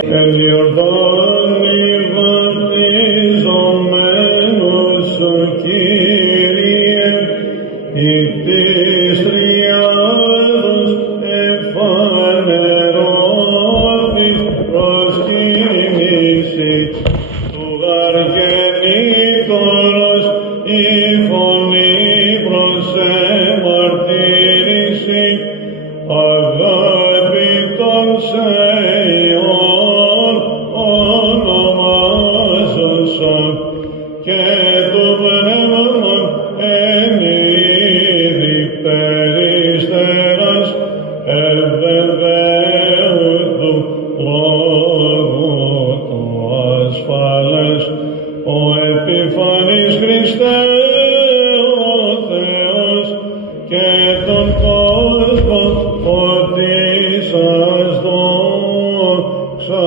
Εν Ιορδάνη βαπτιζομένος ο Κύριε, ει της τριάδος εφανερώθης προσκύνηση του γαργενήτωρος η φωνή προς εμαρτύρηση αγάπητον σε Υιόν ονομάζωσον και του πνεύμον εν είδη περιστεράς ευβεβαίου του λόγου του ασφαλές ο επιφανής Χριστέ ο Θεός και τον κόσμο φωτίσας δόξα.